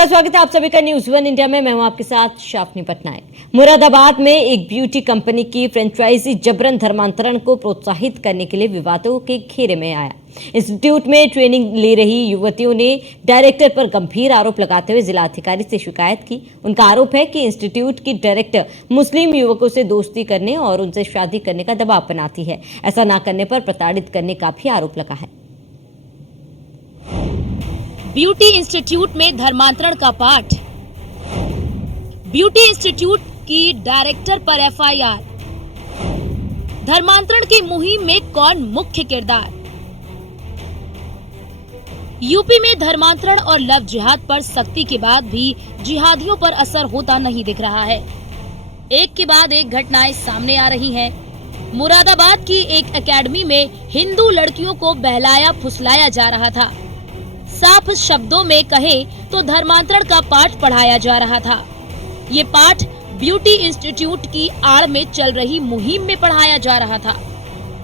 नमस्कार, स्वागत है आप सभी का न्यूज वन इंडिया में। मैं हूं आपके साथ शाफनी पटनायक। मुरादाबाद में एक ब्यूटी कंपनी की फ्रेंचाइजी जबरन धर्मांतरण को प्रोत्साहित करने के लिए विवादों के घेरे में आया। इंस्टीट्यूट में ट्रेनिंग ले रही युवतियों ने डायरेक्टर पर गंभीर आरोप लगाते हुए जिलाधिकारी से शिकायत की। उनका आरोप है कि इंस्टीट्यूट की डायरेक्टर मुस्लिम युवकों से दोस्ती करने और उनसे शादी करने का दबाव बनाती है। ऐसा न करने पर प्रताड़ित करने का भी आरोप लगा है। ब्यूटी इंस्टीट्यूट में धर्मांतरण का पाठ। ब्यूटी इंस्टीट्यूट की डायरेक्टर पर एफआईआर। धर्मांतरण की मुहिम में कौन मुख्य किरदार। यूपी में धर्मांतरण और लव जिहाद पर सख्ती के बाद भी जिहादियों पर असर होता नहीं दिख रहा है। एक के बाद एक घटनाएं सामने आ रही हैं। मुरादाबाद की एक एकेडमी में हिंदू लड़कियों को बहलाया फुसलाया जा रहा था। साफ शब्दों में कहे तो धर्मांतरण का पाठ पढ़ाया जा रहा था। ये पाठ ब्यूटी इंस्टीट्यूट की आड़ में चल रही मुहिम में पढ़ाया जा रहा था।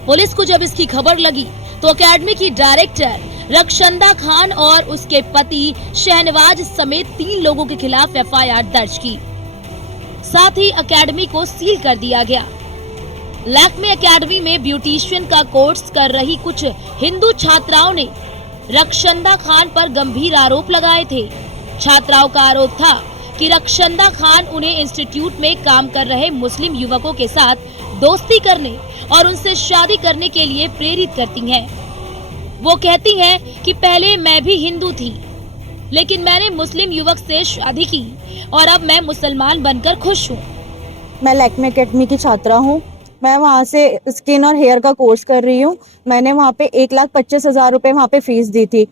पुलिस को जब इसकी खबर लगी तो एकेडमी की डायरेक्टर रक्षंदा खान और उसके पति शहनवाज समेत 3 लोगों के खिलाफ एफआईआर दर्ज की। साथ ही एकेडमी को सील कर दिया गया। लैक्मे एकेडमी में ब्यूटिशियन का कोर्स कर रही कुछ हिंदू छात्राओं ने रक्षंदा खान पर गंभीर आरोप लगाए थे। छात्राओं का आरोप था कि रक्षंदा खान उन्हें इंस्टीट्यूट में काम कर रहे मुस्लिम युवकों के साथ दोस्ती करने और उनसे शादी करने के लिए प्रेरित करती हैं। वो कहती हैं कि पहले मैं भी हिंदू थी, लेकिन मैंने मुस्लिम युवक से शादी की और अब मैं मुसलमान बनकर खुश हूँ। मैं लैक्मे एकेडमी की छात्रा हूँ। मैं वहाँ से स्किन और हेयर का कोर्स कर रही हूँ। मैंने वहाँ पे 1,25,000 रुपए वहाँ पे फीस दी थी,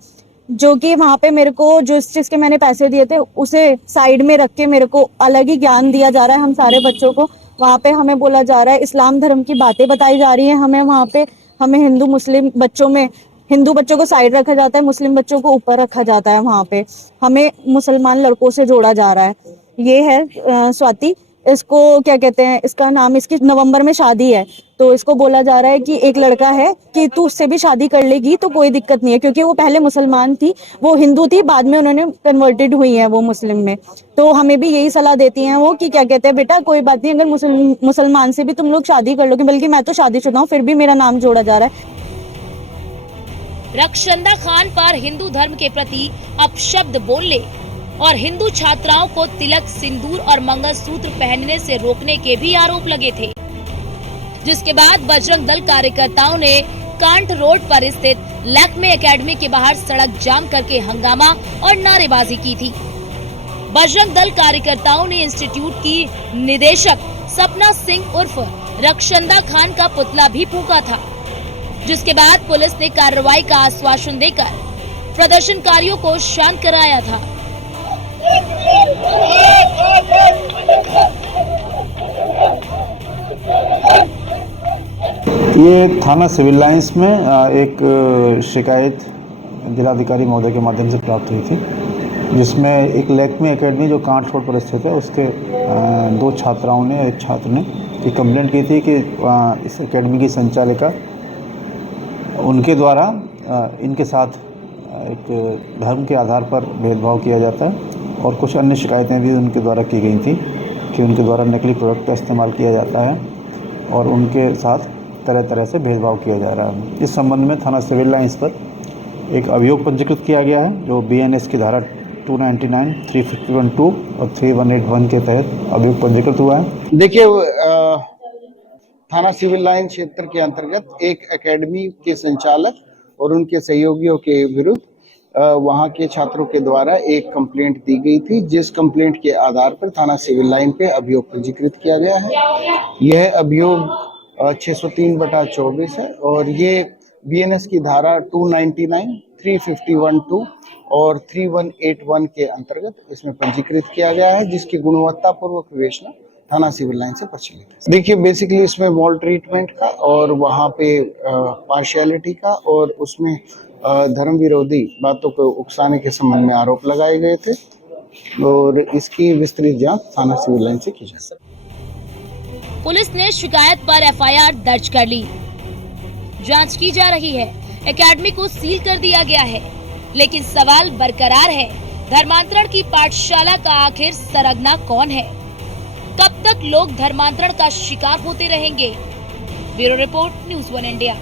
जो कि वहाँ पे मेरे को जो इस चीज़ के मैंने पैसे दिए थे उसे साइड में रख के मेरे को अलग ही ज्ञान दिया जा रहा है। हम सारे बच्चों को वहाँ पे हमें बोला जा रहा है, इस्लाम धर्म की बातें बताई जा रही हैं। हमें वहाँ पे हमें हिंदू मुस्लिम बच्चों में हिंदू बच्चों को साइड रखा जाता है, मुस्लिम बच्चों को ऊपर रखा जाता है। वहाँ पे हमें मुसलमान लड़कों से जोड़ा जा रहा है। ये है स्वाति, इसको क्या कहते हैं, इसका नाम, इसकी नवंबर में शादी है, तो इसको बोला जा रहा है कि एक लड़का है कि तू उससे भी शादी कर लेगी तो कोई दिक्कत नहीं है, क्योंकि वो पहले मुसलमान थी, वो हिंदू थी, बाद में उन्होंने कन्वर्टेड हुई है वो मुस्लिम में। तो हमें भी यही सलाह देती हैं वो कि क्या कहते हैं, बेटा कोई बात नहीं, अगर मुसलमान से भी तुम लोग शादी कर लोगे, बल्कि मैं तो शादीशुदा हूँ, फिर भी मेरा नाम जोड़ा जा रहा है। रक्षंदा खान पर हिंदू धर्म के प्रति अपशब्द बोलने और हिंदू छात्राओं को तिलक, सिंदूर और मंगलसूत्र पहनने से रोकने के भी आरोप लगे थे, जिसके बाद बजरंग दल कार्यकर्ताओं ने कांट रोड पर स्थित लैक्मे एकेडमी के बाहर सड़क जाम करके हंगामा और नारेबाजी की थी। बजरंग दल कार्यकर्ताओं ने इंस्टीट्यूट की निदेशक सपना सिंह उर्फ रक्षंदा खान का पुतला भी फूंका था, जिसके बाद पुलिस ने कार्रवाई का आश्वासन देकर प्रदर्शनकारियों को शांत कराया था। ये थाना सिविल लाइंस में एक शिकायत जिलाधिकारी महोदय के माध्यम से प्राप्त हुई थी, जिसमें एक लैक्मे एकेडमी जो कांट रोड पर स्थित है उसके 2 छात्राओं ने, एक छात्र ने एक कंप्लेंट की थी कि इस एकेडमी की संचालिका उनके द्वारा इनके साथ एक धर्म के आधार पर भेदभाव किया जाता है, और कुछ अन्य शिकायतें भी उनके द्वारा की गई थी कि उनके द्वारा नकली प्रोडक्ट का इस्तेमाल किया जाता है और उनके साथ तरह तरह से भेदभाव किया जा रहा है। इस संबंध में थाना सिविल लाइंस पर एक अभियोग पंजीकृत किया गया है, जो BNS की धारा 299, 351(2) और 3181 के तहत अभियोग पंजीकृत हुआ है। देखिए, थाना सिविल लाइन क्षेत्र के अंतर्गत एक एकेडमी के संचालक और उनके सहयोगियों के विरुद्ध वहां के छात्रों के द्वारा एक कंप्लेंट दी गई थी, जिस कंप्लेंट के आधार पर थाना सिविल लाइन पे अभियोग पंजीकृत किया गया है। यह अभियोग 603/24 है और ये BNS की धारा 299, 351(2) और 3181 के अंतर्गत इसमें पंजीकृत किया गया है, जिसकी गुणवत्ता पूर्वक विवेचना थाना सिविल लाइन से प्रचलित है। देखिए, बेसिकली इसमें मॉल ट्रीटमेंट का और वहाँ पे पार्शियलिटी का और उसमें धर्म विरोधी बातों को उकसाने के संबंध में आरोप लगाए गए थे, और इसकी विस्तृत जांच थाना सिविल लाइन से की जाए। पुलिस ने शिकायत पर एफआईआर दर्ज कर ली। जांच की जा रही है। एकेडमी को सील कर दिया गया है, लेकिन सवाल बरकरार है धर्मांतरण की पाठशाला का आखिर सरगना कौन है? कब तक लोग धर्मांतरण का शिकार होते रहेंगे? Bureau report, news 1 India.